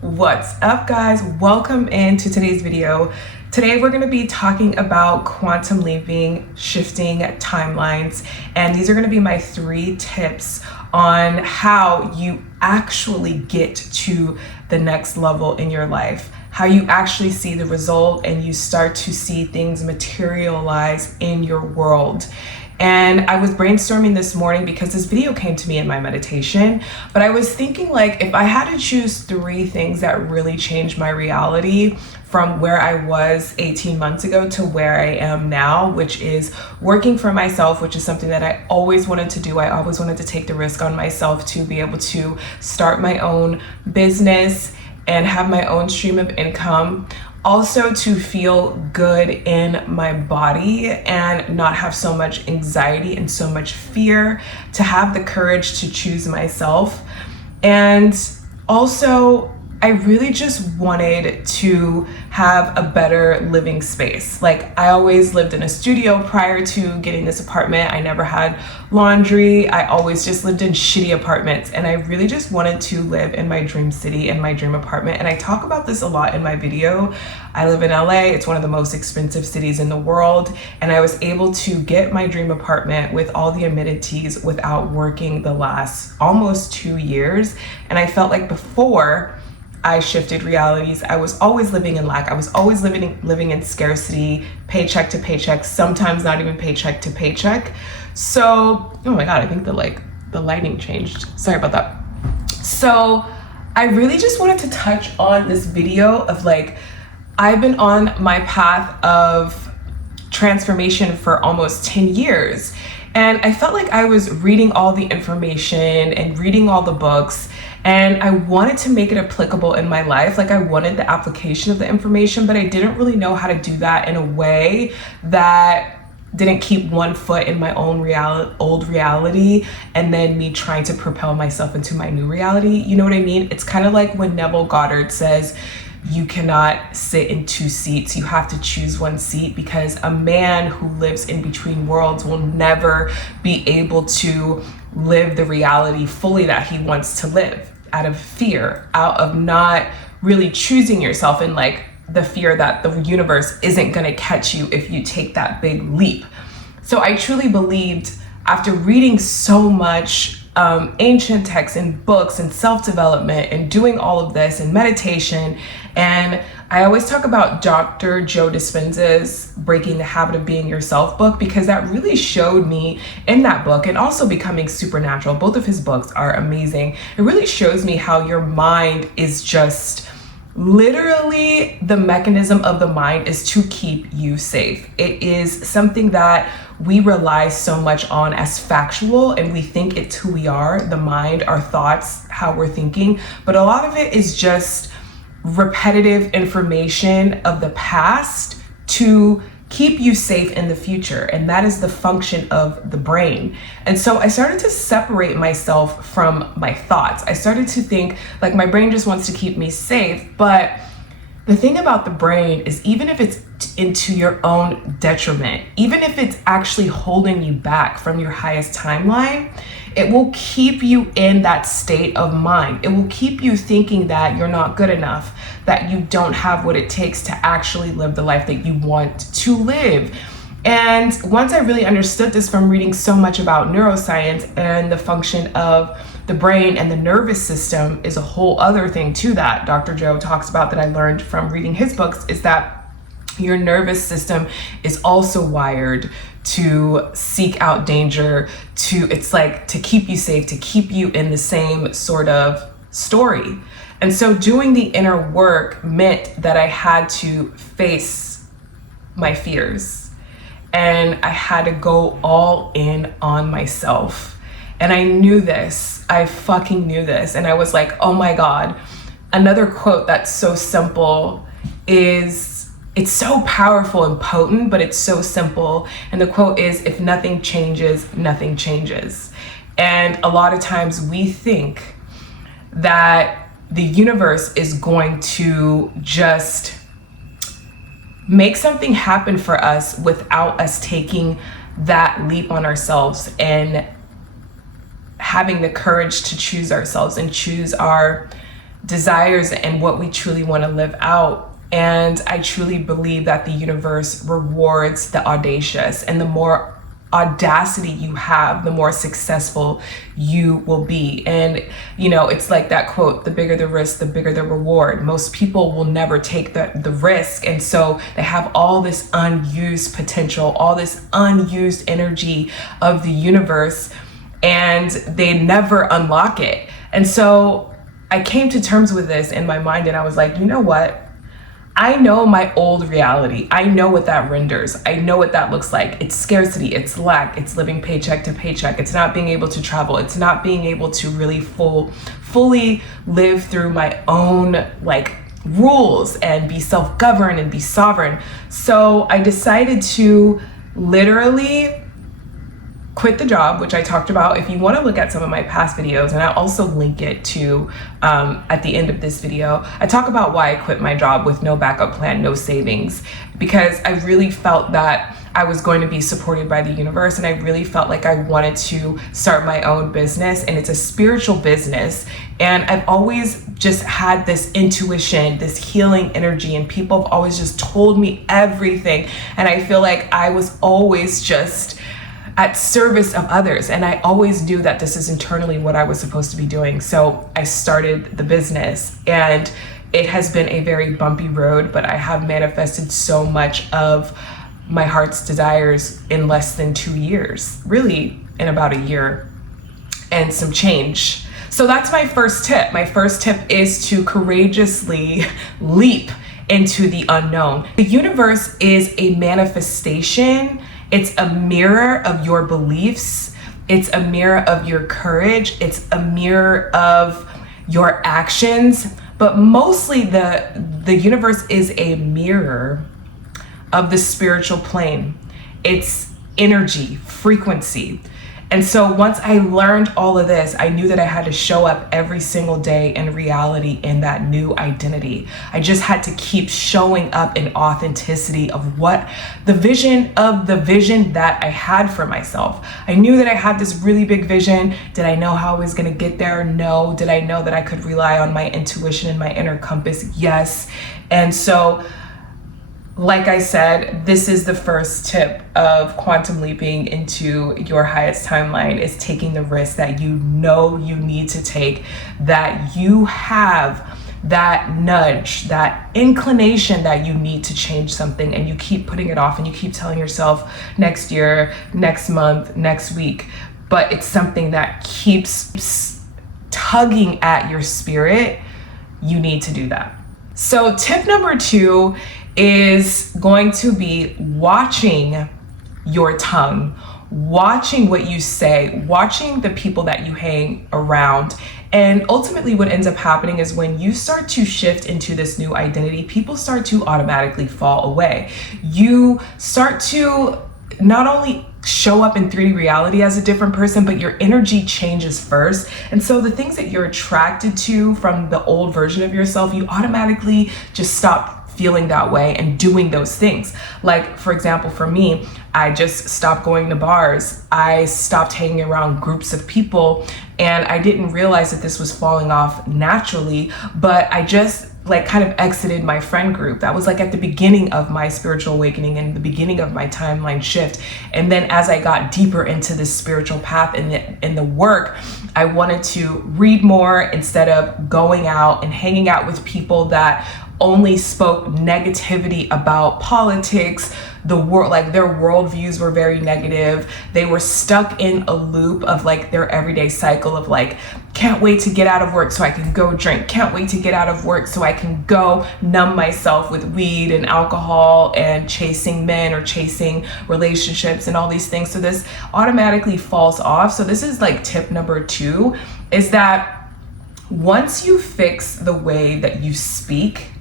What's up, guys? Welcome into today's video. Today we're going to be talking about quantum leaping, shifting timelines, and these are going to be my 3 tips on how you actually get to the next level in your life, how you actually see the result and you start to see things materialize in your world. And I was brainstorming this morning because this video came to me in my meditation, but I was thinking, like, if I had to choose 3 things that really changed my reality from where I was 18 months ago to where I am now, which is working for myself, which is something that I always wanted to do. I always wanted to take the risk on myself to be able to start my own business and have my own stream of income. Also to feel good in my body and not have so much anxiety and so much fear, to have the courage to choose myself. And also, I really just wanted to have a better living space. Like, I always lived in a studio prior to getting this apartment. I never had laundry. I always just lived in shitty apartments. And I really just wanted to live in my dream city and my dream apartment. And I talk about this a lot in my video. I live in LA. It's one of the most expensive cities in the world. And I was able to get my dream apartment with all the amenities without working the last almost 2 years. And I felt like before I shifted realities, I was always living in lack. I was always living in scarcity, paycheck to paycheck, sometimes not even paycheck to paycheck. So, oh my God, I think the lighting changed. Sorry about that. So I really just wanted to touch on this video of, like, I've been on my path of transformation for almost 10 years. And I felt like I was reading all the information and reading all the books, and I wanted to make it applicable in my life. Like, I wanted the application of the information, but I didn't really know how to do that in a way that didn't keep one foot in my own old reality and then me trying to propel myself into my new reality. You know what I mean? It's kind of like when Neville Goddard says, you cannot sit in 2 seats. You have to choose 1 seat, because a man who lives in between worlds will never be able to live the reality fully that he wants to live, out of fear, out of not really choosing yourself, and like the fear that the universe isn't going to catch you if you take that big leap. So I truly believed, after reading so much ancient texts and books and self-development and doing all of this and meditation, and I always talk about Dr. Joe Dispenza's Breaking the Habit of Being Yourself book, because that really showed me in that book, and also Becoming Supernatural. Both of his books are amazing. It really shows me how your mind is just literally, the mechanism of the mind is to keep you safe. It is something that we rely so much on as factual, and we think it's who we are, the mind, our thoughts, how we're thinking. But a lot of it is just repetitive information of the past to keep you safe in the future. And that is the function of the brain. And so I started to separate myself from my thoughts. I started to think, like, my brain just wants to keep me safe. But the thing about the brain is, even if it's into your own detriment, even if it's actually holding you back from your highest timeline, it will keep you in that state of mind. It will keep you thinking that you're not good enough, that you don't have what it takes to actually live the life that you want to live. And once I really understood this from reading so much about neuroscience, and the function of the brain and the nervous system is a whole other thing to that Dr. Joe talks about, that I learned from reading his books, is that your nervous system is also wired to seek out danger, it's like to keep you safe, to keep you in the same sort of story. And so doing the inner work meant that I had to face my fears, and I had to go all in on myself. And I knew this, I fucking knew this. And I was like, oh my God. Another quote that's so simple is, it's so powerful and potent, but it's so simple. And the quote is, if nothing changes, nothing changes. And a lot of times we think that the universe is going to just make something happen for us without us taking that leap on ourselves and having the courage to choose ourselves and choose our desires and what we truly want to live out. And I truly believe that the universe rewards the audacious, and the more audacity you have, the more successful you will be. And it's like that quote, the bigger the risk, the bigger the reward. Most people will never take the risk, and so they have all this unused potential, all this unused energy of the universe, and they never unlock it. And so I came to terms with this in my mind, and I was like, you know what? I know my old reality. I know what that renders. I know what that looks like. It's scarcity, it's lack, it's living paycheck to paycheck. It's not being able to travel. It's not being able to really fully live through my own rules and be self-governed and be sovereign. So I decided to literally quit the job, which I talked about. If you want to look at some of my past videos, and I'll also link it to at the end of this video, I talk about why I quit my job with no backup plan, no savings, because I really felt that I was going to be supported by the universe, and I really felt like I wanted to start my own business, and it's a spiritual business. And I've always just had this intuition, this healing energy, and people have always just told me everything. And I feel like I was always just at service of others. And I always knew that this is internally what I was supposed to be doing. So I started the business, and it has been a very bumpy road, but I have manifested so much of my heart's desires in less than 2 years, really in about a year and some change. So that's my first tip. My first tip is to courageously leap into the unknown. The universe is a manifestation. It's a mirror of your beliefs. It's a mirror of your courage. It's a mirror of your actions. But mostly the universe is a mirror of the spiritual plane. It's energy, frequency. And so once I learned all of this, I knew that I had to show up every single day in reality in that new identity. I just had to keep showing up in authenticity of what the vision that I had for myself. I knew that I had this really big vision. Did I know how I was going to get there? No. Did I know that I could rely on my intuition and my inner compass? Yes. And so, like I said, this is the first tip of quantum leaping into your highest timeline, is taking the risk that you know you need to take, that you have that nudge, that inclination that you need to change something, and you keep putting it off, and you keep telling yourself next year, next month, next week. But it's something that keeps tugging at your spirit. You need to do that. So tip number 2 is going to be watching your tongue, watching what you say, watching the people that you hang around. And ultimately what ends up happening is when you start to shift into this new identity, people start to automatically fall away. You start to not only show up in 3D reality as a different person, but your energy changes first. And so the things that you're attracted to from the old version of yourself, you automatically just stop feeling that way and doing those things. Like, for example, for me, I just stopped going to bars. I stopped hanging around groups of people, and I didn't realize that this was falling off naturally, but I just kind of exited my friend group. That was at the beginning of my spiritual awakening and the beginning of my timeline shift. And then as I got deeper into this spiritual path and the work, I wanted to read more instead of going out and hanging out with people that only spoke negativity about politics, the world, their worldviews were very negative. They were stuck in a loop of their everyday cycle of can't wait to get out of work so I can go drink, can't wait to get out of work so I can go numb myself with weed and alcohol and chasing men or chasing relationships and all these things. So this automatically falls off. So this is tip number 2, is that once you fix the way that you speak,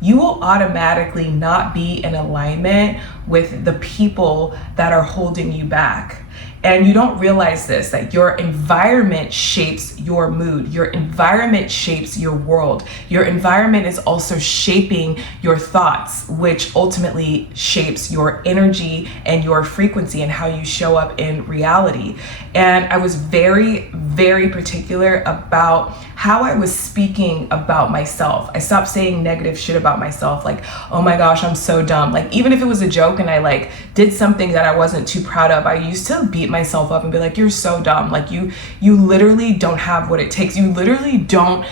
you will automatically not be in alignment with the people that are holding you back. And you don't realize this, that your environment shapes your mood. Your environment shapes your world. Your environment is also shaping your thoughts, which ultimately shapes your energy and your frequency and how you show up in reality. And I was very, very particular about how I was speaking about myself. I stopped saying negative shit about myself, like, oh my gosh, I'm so dumb. Like, even if it was a joke and I like did something that I wasn't too proud of, I used to beat myself up and be like, you're so dumb. Like, you literally don't have what it takes. You literally don't,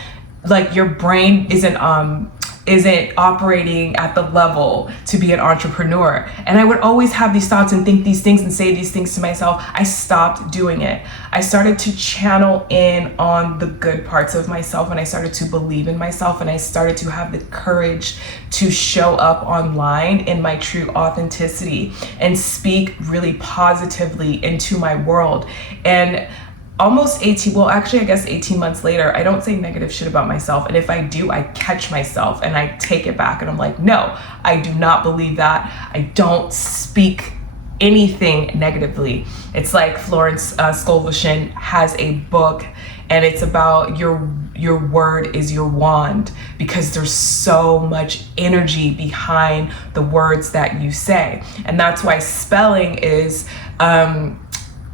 like, your brain isn't operating at the level to be an entrepreneur. And I would always have these thoughts and think these things and say these things to myself. I stopped doing it. I started to channel in on the good parts of myself, and I started to believe in myself, and I started to have the courage to show up online in my true authenticity and speak really positively into my world. And almost 18 months later, I don't say negative shit about myself. And if I do, I catch myself and I take it back. And I'm like, no, I do not believe that. I don't speak anything negatively. It's like Florence Scovel has a book, and it's about your word is your wand, because there's so much energy behind the words that you say. And that's why spelling is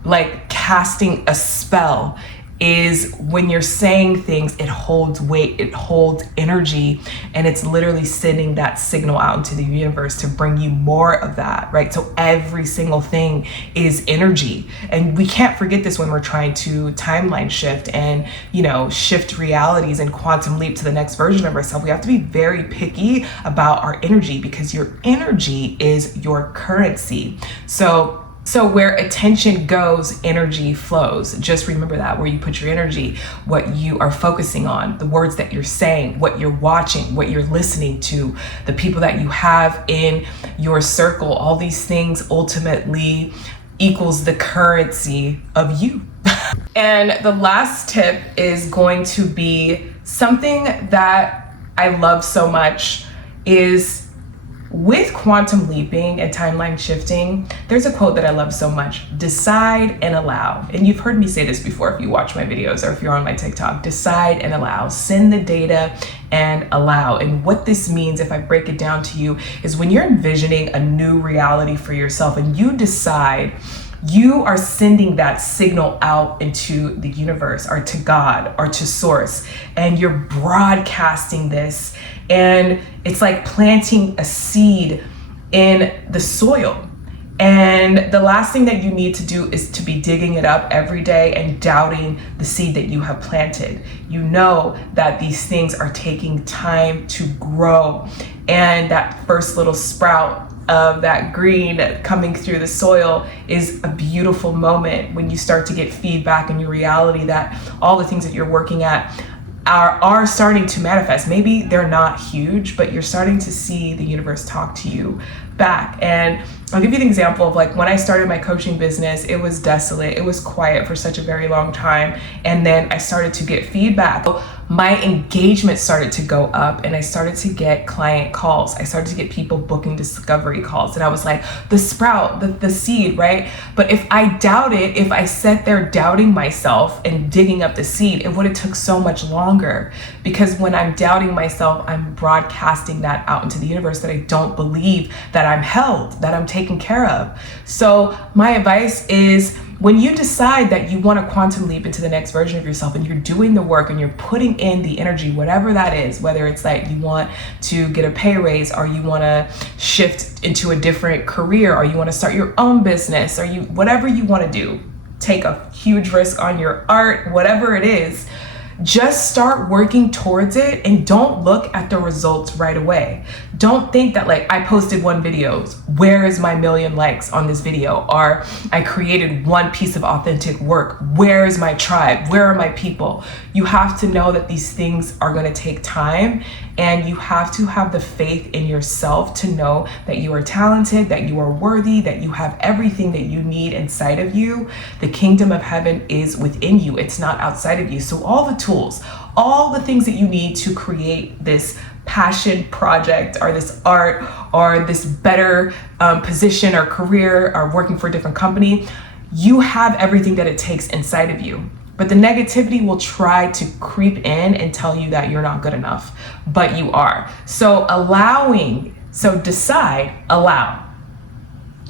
like casting a spell. Is when you're saying things, it holds weight, it holds energy, and it's literally sending that signal out into the universe to bring you more of that, right? So every single thing is energy. And we can't forget this when we're trying to timeline shift and, shift realities and quantum leap to the next version of ourselves. We have to be very picky about our energy, because your energy is your currency. So where attention goes, energy flows. Just remember that, where you put your energy, what you are focusing on, the words that you're saying, what you're watching, what you're listening to, the people that you have in your circle, all these things ultimately equals the currency of you. And the last tip is going to be something that I love so much. Is with quantum leaping and timeline shifting, there's a quote that I love so much: decide and allow. And you've heard me say this before if you watch my videos or if you're on my TikTok. Decide and allow. Send the data and allow. And what this means, if I break it down to you, is when you're envisioning a new reality for yourself and you decide, you are sending that signal out into the universe or to God or to source, and you're broadcasting this. And it's like planting a seed in the soil. And the last thing that you need to do is to be digging it up every day and doubting the seed that you have planted. You know that these things are taking time to grow. And that first little sprout of that green coming through the soil is a beautiful moment when you start to get feedback in your reality that all the things that you're working at are starting to manifest. Maybe they're not huge, but you're starting to see the universe talk to you back. And I'll give you an example of, like, when I started my coaching business, it was desolate. It was quiet for such a very long time. And then I started to get feedback. My engagement started to go up, and I started to get client calls. I started to get people booking discovery calls. And I was like, the sprout, the seed, right? But if I doubted, if I sat there doubting myself and digging up the seed, it would have took so much longer. Because when I'm doubting myself, I'm broadcasting that out into the universe that I don't believe that I'm held, that I'm taken care of. So my advice is, when you decide that you want to quantum leap into the next version of yourself, and you're doing the work and you're putting in the energy, whatever that is, whether it's like you want to get a pay raise, or you want to shift into a different career, or you want to start your own business, or whatever you want to do, take a huge risk on your art, whatever it is, just start working towards it, and don't look at the results right away. Don't think that, like, I posted one video, where is my 1,000,000 likes on this video? Or I created one piece of authentic work, where is my tribe? Where are my people? You have to know that these things are going to take time, and you have to have the faith in yourself to know that you are talented, that you are worthy, that you have everything that you need inside of you. The kingdom of heaven is within you. It's not outside of you. So all the tools, all the things that you need to create this passion project, or this art, or this better position or career, or working for a different company, you have everything that it takes inside of you. But the negativity will try to creep in and tell you that you're not good enough, but you are. So decide, allow.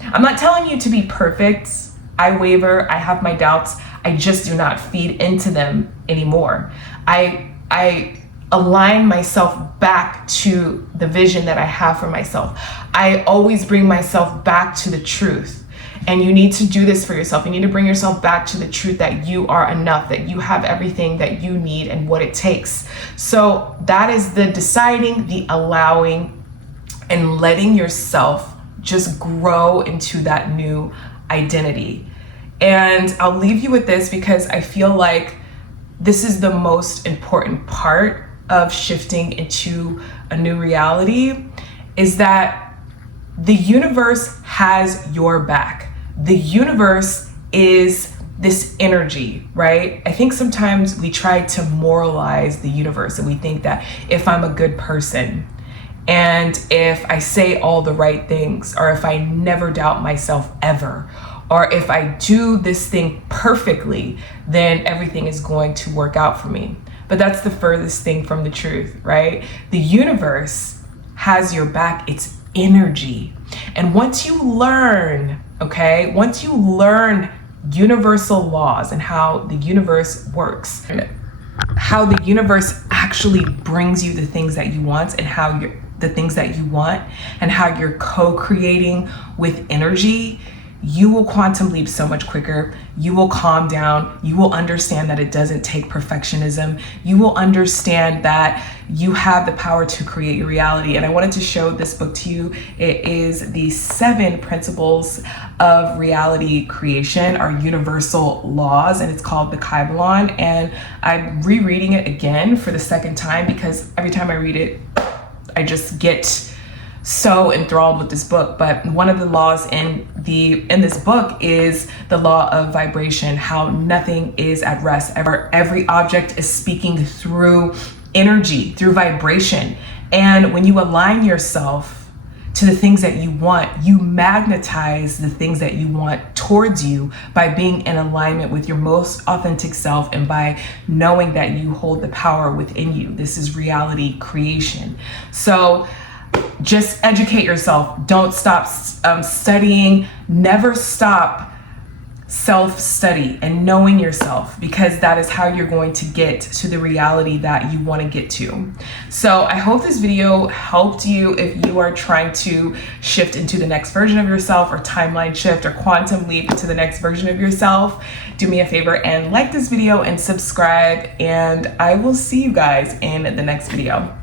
I'm not telling you to be perfect. I waver, I have my doubts. I just do not feed into them anymore. I align myself back to the vision that I have for myself. I always bring myself back to the truth. And you need to do this for yourself. You need to bring yourself back to the truth that you are enough, that you have everything that you need and what it takes. So that is the deciding, the allowing, and letting yourself just grow into that new identity. And I'll leave you with this because I feel like this is the most important part of shifting into a new reality, is that the universe has your back. The universe is this energy, right? I think sometimes we try to moralize the universe, and we think that if I'm a good person, and if I say all the right things, or if I never doubt myself ever, or if I do this thing perfectly, then everything is going to work out for me. But that's the furthest thing from the truth, right? The universe has your back. It's energy. And once you learn, once you learn universal laws and how the universe works, how the universe actually brings you the things that you want, and how the things that you want, and how you're co-creating with energy, you will quantum leap so much quicker. You will calm down. You will understand that it doesn't take perfectionism. You will understand that you have the power to create your reality. And I wanted to show this book to you. It is the 7 Principles of Reality Creation, our universal laws, and it's called the Kybalion. And I'm rereading it again for the second time because every time I read it, I just get so enthralled with this book. But one of the laws in this book is the law of vibration, how nothing is at rest. Every object is speaking through energy, through vibration. And when you align yourself to the things that you want, you magnetize the things that you want towards you by being in alignment with your most authentic self and by knowing that you hold the power within you. This is reality creation. So just educate yourself. Don't stop studying. Never stop self-study and knowing yourself, because that is how you're going to get to the reality that you want to get to. So I hope this video helped you if you are trying to shift into the next version of yourself, or timeline shift, or quantum leap into the next version of yourself. Do me a favor and like this video and subscribe, and I will see you guys in the next video.